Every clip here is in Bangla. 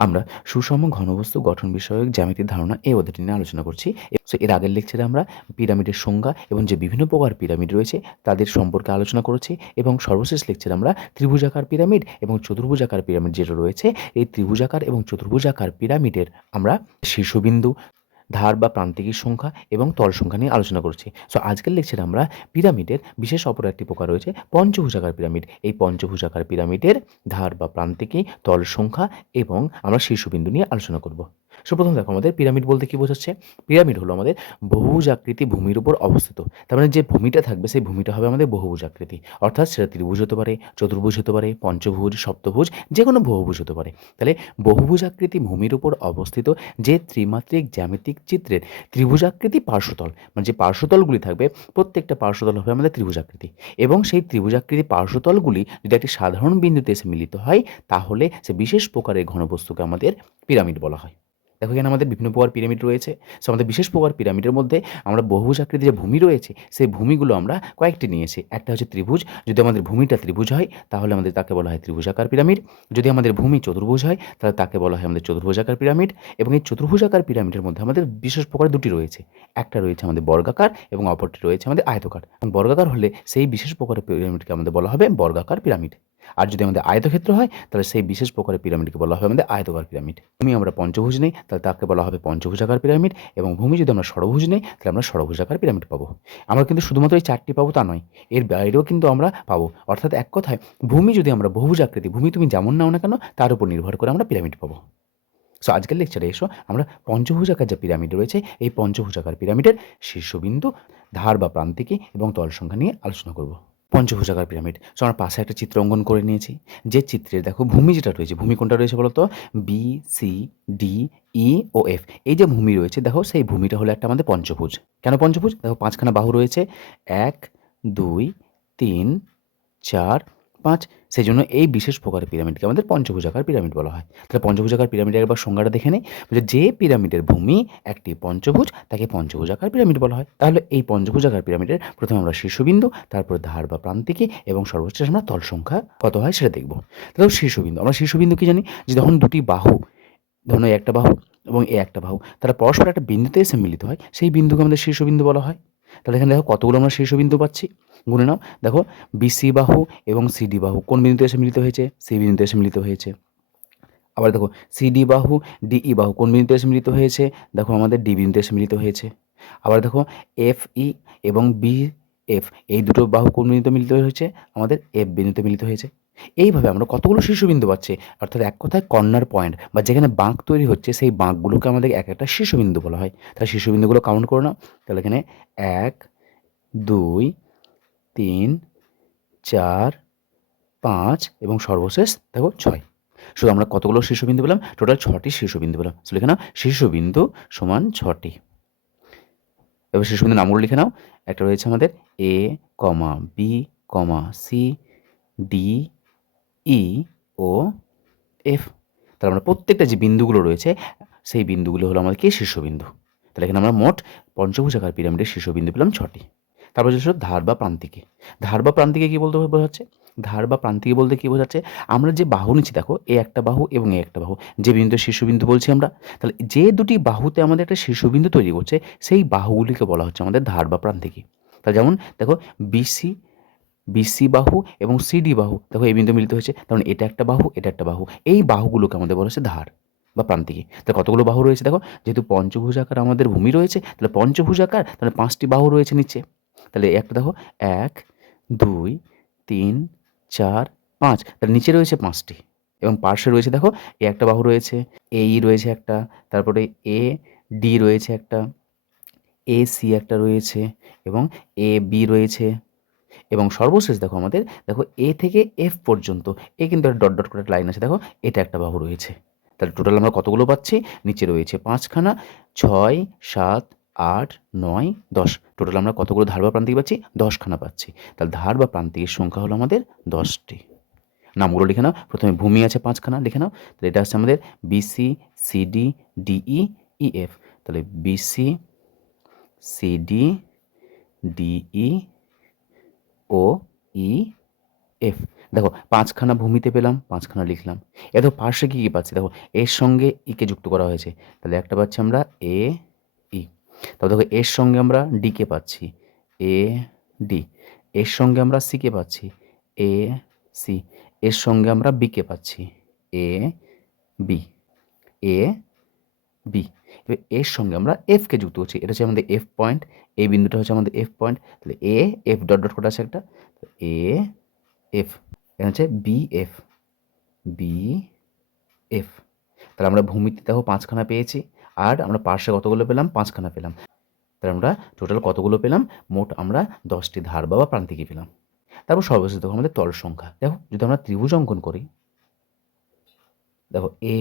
আমরা সুষম ঘনবস্তু গঠন বিষয়ক জ্যামিতির ধারণা এই অধ্যায়টি নিয়ে আলোচনা করছি। সো এর আগের লেকচারে আমরা পিরামিডের সংজ্ঞা এবং যে বিভিন্ন প্রকার পিরামিড রয়েছে, তাদের সম্পর্কে আলোচনা করেছি এবং সর্বশেষ লেকচারে আমরা ত্রিভুজাকার পিরামিড এবং চতুর্ভুজাকার পিরামিড যেটা রয়েছে, এই ত্রিভুজাকার এবং চতুর্ভুজাকার পিরামিডের আমরা শীর্ষবিন্দু ধার বা প্রান্তিকের সংখ্যা এবং তল সংখ্যা নিয়ে আলোচনা করছি। সো আজকের লেকচারে আমরা পিরামিডের বিশেষ অপর একটি প্রকার রয়েছে, পঞ্চভুজাকার পিরামিড এই পঞ্চভুজাকার পিরামিডের ধার বা প্রান্তিকী, তল সংখ্যা এবং আমরা শীর্ষবিন্দু নিয়ে আলোচনা করব। সো প্রথম দেখো আমাদের পিরামিড বলতে কি বোঝাচ্ছে? পিরামিড হলো আমাদের বহুভুজ আকৃতি ভূমির উপর অবস্থিত। তার মানে যে ভূমিটা থাকবে, সেই ভূমিটা হবে আমাদের বহুভুজ আকৃতি। অর্থাৎ সেটা ত্রিভুজ হতে পারে, চতুর্ভুজ হতে পারে, পঞ্চভুজ, সপ্তভুজ যে কোনো বহুভুজ হতে পারে। তাহলে বহুভুজ আকৃতি ভূমির উপর অবস্থিত যে ত্রিমাত্রিক জ্যামিতিক চিত্রের ত্রিভুজাকৃতি পার্শ্বতল মানে যে পার্শ্বতলগুলি থাকবে, প্রত্যেকটা পার্শ্বতল হবে আমাদের ত্রিভুজাকৃতি এবং সেই ত্রিভুজাকৃতি পার্শ্বতলগুলি যদি একটি সাধারণ বিন্দুতে এসে মিলিত হয়, তাহলে সে বিশেষ প্রকারের ঘনবস্তুকে আমাদের পিরামিড বলা হয়। দেখো এখানে আমাদের বিভিন্ন প্রকার পিরামিড রয়েছে। সো আমাদের বিশেষ প্রকার পিরামিডের মধ্যে আমরা বহুভুজ আকৃতির যে ভূমি রয়েছে, সেই ভূমিগুলো আমরা কয়েকটি নিয়েছি। একটা হচ্ছে ত্রিভুজ। যদি আমাদের ভূমিটা ত্রিভুজ হয়, তাহলে আমাদের তাকে বলা হয় ত্রিভুজাকার পিরামিড যদি আমাদের ভূমি চতুর্ভুজ হয়, তাহলে তাকে বলা হয় আমাদের চতুর্ভুজাকার পিরামিড এবং এই চতুর্ভুজাকার পিরামিডের মধ্যে আমাদের বিশেষ প্রকার দুটি রয়েছে। একটা রয়েছে আমাদের বর্গাকার এবং অপরটি রয়েছে আমাদের আয়তকার। এবং বর্গাকার হলে সেই বিশেষ প্রকারের পিরামিডকে আমাদের বলা হবে বর্গাকার পিরামিড আর যদি আমাদের আয়তক্ষেত্র হয়, তাহলে সেই বিশেষ প্রকারের পিরামিডকে বলা হবে আমাদের আয়তকার পিরামিড। ভূমি আমরা পঞ্চভুজ নেই, তাহলে তাকে বলা হবে পঞ্চভুজাকার পিরামিড এবং ভূমি যদি আমরা ষড়ভুজ নেই, তাহলে আমরা ষড়ভুজাকার পিরামিড পাবো। আমরা কিন্তু শুধুমাত্র এই চারটি পাবো তা নয়, এর বাইরেও কিন্তু আমরা পাবো। অর্থাৎ এক কথায়, ভূমি যদি আমরা বহুভুজ আকৃতি, ভূমি তুমি যেমন নাও না কেন, তার উপর নির্ভর করে আমরা পিরামিড পাবো। সো আজকের লেকচারে এসো, আমরা পঞ্চভুজাকার যে পিরামিড রয়েছে, এই পঞ্চভুজাকার পিরামিডের শীর্ষবিন্দু, ধার বা প্রান্তিকে এবং তল সংখ্যা নিয়ে আলোচনা করব। পঞ্চভুজাকার পিরামিড। সো আমরা পাশে একটা চিত্র অঙ্কন করে নিয়েছি। যে চিত্রে দেখো ভূমি যেটা রয়েছে ভূমি কোনটা রয়েছে বলতো? B C D E O F এই যে ভূমি রয়েছে, দেখো সেই ভূমিটা হলো একটা আমাদের পঞ্চভুজ। কেন পঞ্চভুজ? দেখো পাঁচখানা বাহু রয়েছে। এক, দুই, তিন, চার পাঁচ সেই জন্য এই বিশেষ প্রকারের পিরামিডকে আমাদের পঞ্চভুজাকার পিরামিড বলা হয়। তাহলে পঞ্চভুজাকার পিরামিডের একবার সংজ্ঞাটা দেখে নেই? যে পিরামিডের ভূমি একটি পঞ্চভুজ, তাকে পঞ্চভুজাকার পিরামিড বলা হয়। তাহলে এই পঞ্চভুজাকার পিরামিডের প্রথমে আমরা শীর্ষবিন্দু, তারপর ধার বা প্রান্তিকে এবং সর্বোচ্চ আমরা তল সংখ্যা কত হয় সেটা দেখব। তাহলে শীর্ষবিন্দু, আমরা শীর্ষবিন্দু কি জানি? যে যখন দুটি বাহু, ধরুন একটা বাহু এবং এই একটা বাহু, তারা পরস্পর একটা বিন্দুতে এসে মিলিত হয়, সেই বিন্দুকে আমাদের শীর্ষবিন্দু বলা হয়। তাহলে এখানে দেখো কতগুলো আমরা শীর্ষবিন্দু পাচ্ছি? গুনে নাও। দেখো বিসি বাহু এবং সিডি বাহু। কোন বিন্দুতে এসে মিলিত হয়েছে? সি বিন্দুতে এসে মিলিত হয়েছে। আবার দেখো সিডি বাহু ডিই বাহু, কোন বিন্দুতে এসে মিলিত হয়েছে? দেখো, আমাদের ডি বিন্দুতে এসে মিলিত হয়েছে। আবার দেখো এফ ই এবং বি এফ এই দুটো বাহু কোন বিন্দুতে মিলিত হয়েছে? আমাদের এফ বিন্দুতে মিলিত হয়েছে। এইভাবে আমরা কতগুলো শীর্ষবিন্দু পাচ্ছি? অর্থাৎ এক কথায় কর্নার পয়েন্ট বা যেখানে বাঁক তৈরি হচ্ছে, সেই বাঁকগুলোকে আমাদের এক একটা শীর্ষবিন্দু বলা হয়। তাহলে শীর্ষবিন্দুগুলো কাউন্ট করে নাও তাহলে এখানে এক, দুই, তিন, চার, পাঁচ এবং সর্বশেষ দেখো ছয়। শুধু আমরা কতগুলো শীর্ষবিন্দু পেলাম? টোটাল ছটি শীর্ষবিন্দু পেলাম। সো লিখে নাও শীর্ষবিন্দু সমান ছটি। এবার শীর্ষবিন্দু নামগুলো লিখে নাও। একটা রয়েছে আমাদের A comma B comma C D E, O, F. তাহলে আমরা প্রত্যেকটা যে বিন্দুগুলো রয়েছে, সেই বিন্দুগুলো হলো আমাদের কি শীর্ষবিন্দু? তাহলে এখানে আমরা মোট পঞ্চভুজাকার পিরামিডের শীর্ষবিন্দু পেলাম ছটি। তারপর হচ্ছে ধার বা প্রান্তিকে। ধার বা প্রান্তিকে কী বলতে বোঝাচ্ছে? ধার বা প্রান্তিকে বলতে কী বোঝাচ্ছে? আমরা যে বাহু নিচ্ছি, দেখো, এ একটা বাহু এবং এ একটা বাহু, যে বিন্দু শীর্ষবিন্দু বলছি আমরা, তাহলে যে দুটি বাহুতে আমাদের একটা শীর্ষবিন্দু তৈরি করছে, সেই বাহুগুলিকে বলা হচ্ছে আমাদের ধার বা প্রান্তিকে। তাহলে যেমন, দেখো বিসি বিসি বাহু এবং সিডি বাহু। দেখো এই বিন্দু মিলিত হয়েছে তখন এটা একটা বাহু, এটা একটা বাহু। এই বাহুগুলোকে আমাদের বলা হচ্ছে ধার বা প্রান্তিকে। তাহলে কতগুলো বাহু রয়েছে দেখো? যেহেতু পঞ্চভুজাকার আমাদের ভূমি রয়েছে, তাহলে পঞ্চভুজাকার, তাহলে পাঁচটি বাহু রয়েছে নিচে। তাহলে একটা দেখো, এক, দুই, তিন, চার, পাঁচ। তার নিচে রয়েছে পাঁচটি এবং পার্শ্বে রয়েছে দেখো, এ একটা বাহু রয়েছে, এই রয়েছে একটা, তারপরে এ, ডি রয়েছে একটা, এ, সি একটা রয়েছে এবং এ, বি রয়েছে। এবং সর্বশেষ দেখো আমাদের, দেখো এ থেকে এফ পর্যন্ত এ কিন্তু একটা ডট ডট করে একটা লাইন আছে, দেখো, এটা একটা বাহু রয়েছে। তাহলে টোটাল আমরা কতগুলো পাচ্ছি? নিচে রয়েছে পাঁচখানা, ছয়, সাত, আট, নয়, দশ। টোটাল আমরা কতগুলো ধার বা প্রান্তিক পাচ্ছি? দশখানা পাচ্ছি। তাহলে ধার বা প্রান্তিকের সংখ্যা হলো আমাদের দশটি। নামগুলো লিখে নাও। প্রথমে ভূমি আছে পাঁচখানা, লিখে নাও। তাহলে এটা হচ্ছে আমাদের B C CD DE EF তাহলে BC CD DE O, E, F. দেখো, পাঁচখানা ভূমিতে পেলাম, পাঁচখানা লিখলাম। এ দেখো কী কী পাচ্ছি? দেখো, এর সঙ্গে ইকে যুক্ত করা হয়েছে। তাহলে একটা পাচ্ছি আমরা এ, ই। তারপর দেখো, এর সঙ্গে আমরা ডিকে পাচ্ছি। A, D. এর সঙ্গে আমরা সিকে পাচ্ছি। A, C. এর সঙ্গে আমরা বিকে পাচ্ছি। A, B. A, B. এবার এর সঙ্গে আমরা এফকে যুক্ত করছি। এটা হচ্ছে আমাদের এফ পয়েন্ট এই বিন্দুটা হচ্ছে আমাদের এফ পয়েন্ট তাহলে এ এফ ডট ডট করে আছে একটা এ এফ এটা হচ্ছে বি এফ বি এফ তাহলে আমরা ভূমিতে দেখো পাঁচখানা পেয়েছি, আর আমরা পার্শ্বে কতগুলো পেলাম? পাঁচখানা পেলাম। তাহলে আমরা টোটাল কতগুলো পেলাম? মোট আমরা দশটি ধার বা প্রান্তিকে পেলাম। তারপর সর্বশেষ দেখো আমাদের তল সংখ্যা। দেখো, যদি আমরা ত্রিভুজ অঙ্কন করি, দেখো এ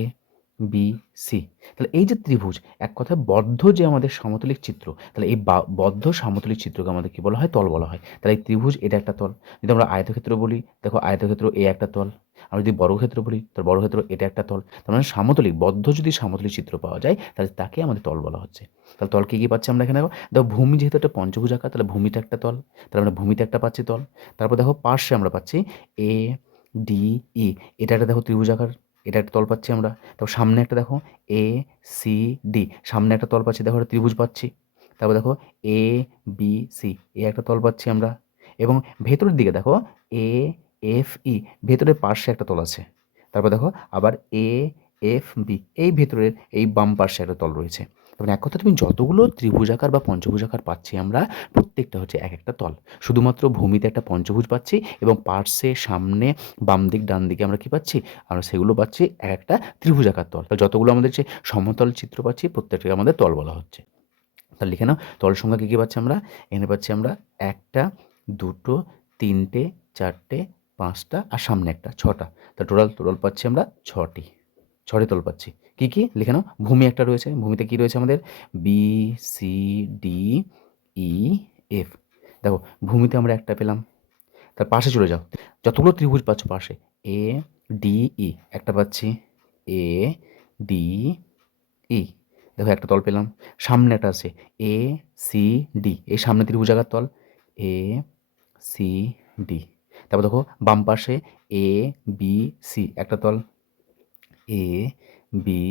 বি সি তাহলে এই যে ত্রিভুজ, এক কথায় বদ্ধ যে আমাদের সমতলিক চিত্র, তাহলে এই বদ্ধ সমতলিক চিত্রকে আমাদের কি বলা হয়? তল বলা হয়। তাহলে এই ত্রিভুজ এটা একটা তল। যদি আমরা আয়তক্ষেত্র বলি, দেখো আয়তক্ষেত্র এ একটা তল। আমরা যদি বর্গক্ষেত্র বলি, তাহলে বর্গক্ষেত্র এটা একটা তল। তার মানে সামতলিক, বদ্ধ যদি সামতলিক চিত্র পাওয়া যায়, তাহলে তাকে আমাদের তল বলা হচ্ছে। তাহলে তল কী কী পাচ্ছি আমরা এখানে দেখো? দেখো ভূমি যেহেতু একটা পঞ্চভুজ আকার তাহলে ভূমিটা একটা তল। তাহলে আমরা ভূমিতে একটা পাচ্ছি তল। তারপর দেখো পার্শ্বে আমরা পাচ্ছি এ ডি ই এটা একটা দেখো ত্রিভুজ আকার এটা একটা তল পাচ্ছি আমরা। তারপর সামনে একটা দেখো এ সি ডি সামনে একটা তল পাচ্ছি, দেখো একটা ত্রিভুজ পাচ্ছি। তারপর দেখো এ বি সি এ একটা তল পাচ্ছি আমরা। এবং ভেতরের দিকে দেখো এ এফ ই ভেতরের পার্শ্বে একটা তল আছে। তারপর দেখো, আবার এ এফ বি এই ভেতরের এই বাম পার্শ্বে একটা তল রয়েছে। তখন এক কথা, তুমি যতগুলো ত্রিভুজাকার বা পঞ্চভুজাকার পাচ্ছি আমরা, প্রত্যেকটা হচ্ছে এক একটা তল। শুধুমাত্র ভূমিতে একটা পঞ্চভুজ পাচ্ছি এবং পার্শ্বে, সামনে বাম দিক ডান দিকে আমরা কি পাচ্ছি? আমরা সেগুলো পাচ্ছি এক একটা ত্রিভুজাকার তল। যতগুলো আমাদের যে সমতল চিত্র পাচ্ছি, প্রত্যেকটাকে আমাদের তল বলা হচ্ছে। তাহলে লিখে নাও, তল সংখ্যা কী কী পাচ্ছি আমরা? এখানে পাচ্ছি আমরা একটা, দুটো, তিনটে, চারটে, পাঁচটা আর সামনে একটা, ছটা। তা টোটাল টোটাল পাচ্ছি আমরা ছটি। ছটি তল পাচ্ছি। কী কী? লিখে নাও। ভূমি একটা রয়েছে। ভূমিতে কী রয়েছে আমাদের? B C D E F দেখো, ভূমিতে আমরা একটা পেলাম। তার পাশে চলে যাও। যতগুলো ত্রিভুজ পাচ্ছ পাশে। এ ডি ই একটা পাচ্ছি। এ ডি ই দেখো, একটা তল পেলাম। সামনে একটা আছে। এ সি ডি এই সামনে ত্রিভুজাকার তল। এ সি ডি তারপর দেখো, বাম পাশে এ বি সি একটা তল। এ বি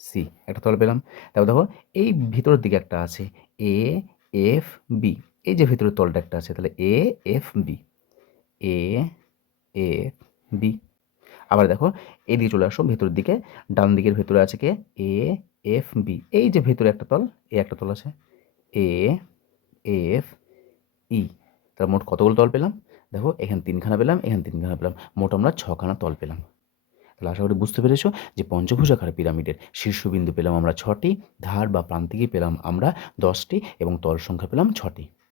সি একটা তল পেলাম। তারপর দেখো, এই ভিতরের দিকে একটা আছে এ এফ বি এই যে ভিতরের তলটা একটা আছে, তাহলে A F B A F B আবার দেখো, এদিকে চলে আসো, ভেতরের দিকে, ডান দিকের ভেতরে আছে কে? এ এফ বি এই যে ভেতরে একটা তল, এ একটা তল আছে। এ এফ ই তার মোট কতগুলো তল পেলাম? দেখো, এখানে তিনখানা পেলাম, এখানে তিনখানা পেলাম। মোট আমরা ছখানা তল পেলাম। তাহলে আশা করি বুঝতে পেরেছ যে পঞ্চভুজাকার পিরামিডের শীর্ষবিন্দু পেলাম আমরা ছটি, ধার বা প্রান্তিকে পেলাম আমরা দশটি এবং তল সংখ্যা পেলাম ছটি।